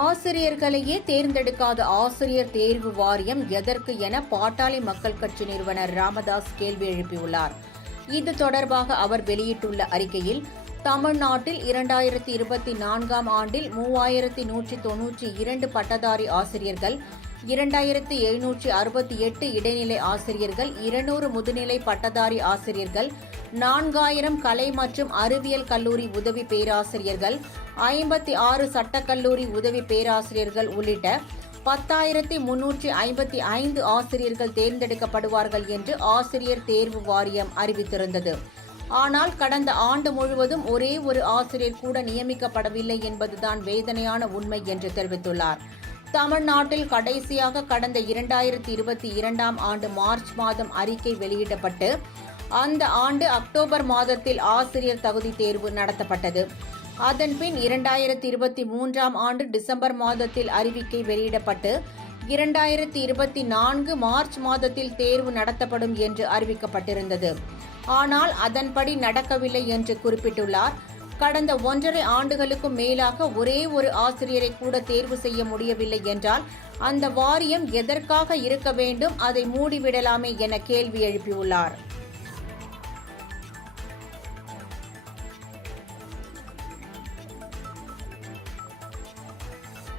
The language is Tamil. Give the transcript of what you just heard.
ஆசிரியர்களையே தேர்ந்தெடுக்காத ஆசிரியர் தேர்வு வாரியம் எதற்கு என பாட்டாளி மக்கள் கட்சி நிறுவனர் ராமதாஸ் கேள்வி எழுப்பியுள்ளார். இது தொடர்பாக அவர் வெளியிட்டுள்ள அறிக்கையில், தமிழ்நாட்டில் 2024ஆம் ஆண்டில் 3192 பட்டதாரி ஆசிரியர்கள், 2768 இடைநிலை ஆசிரியர்கள், 200 முதுநிலை பட்டதாரி ஆசிரியர்கள், 4000 கலை மற்றும் அறிவியல் கல்லூரி உதவி பேராசிரியர்கள், 56 சட்டக்கல்லூரி உதவி பேராசிரியர்கள் உள்ளிட்ட 10,355 ஆசிரியர்கள் தேர்ந்தெடுக்கப்படுவார்கள் என்று ஆசிரியர் தேர்வு வாரியம் அறிவித்திருந்தது. ஆனால் கடந்த ஆண்டு முழுவதும் ஒரே ஒரு ஆசிரியர் கூட நியமிக்கப்படவில்லை என்பதுதான் வேதனையான உண்மை என்று தெரிவித்துள்ளார். தமிழ்நாட்டில் கடைசியாக கடந்த 2022ஆம் ஆண்டு மார்ச் மாதம் அறிக்கை வெளியிடப்பட்டு அந்த ஆண்டு அக்டோபர் மாதத்தில் ஆசிரியர் தகுதி தேர்வு நடத்தப்பட்டது. அதன்பின் 2023ஆம் ஆண்டு டிசம்பர் மாதத்தில் அறிவிக்கை வெளியிடப்பட்டு 2024 மார்ச் மாதத்தில் தேர்வு நடத்தப்படும் என்று அறிவிக்கப்பட்டிருந்தது. ஆனால் அதன்படி நடக்கவில்லை என்று குறிப்பிட்டுள்ளார். கடந்த 1.5 ஆண்டுகளுக்கும் மேலாக ஒரே ஒரு ஆசிரியரை கூட தேர்வு செய்ய முடியவில்லை என்றால் அந்த வாரியம் எதற்காக இருக்க வேண்டும், அதை மூடிவிடலாமே என கேள்வி எழுப்பியுள்ளார்.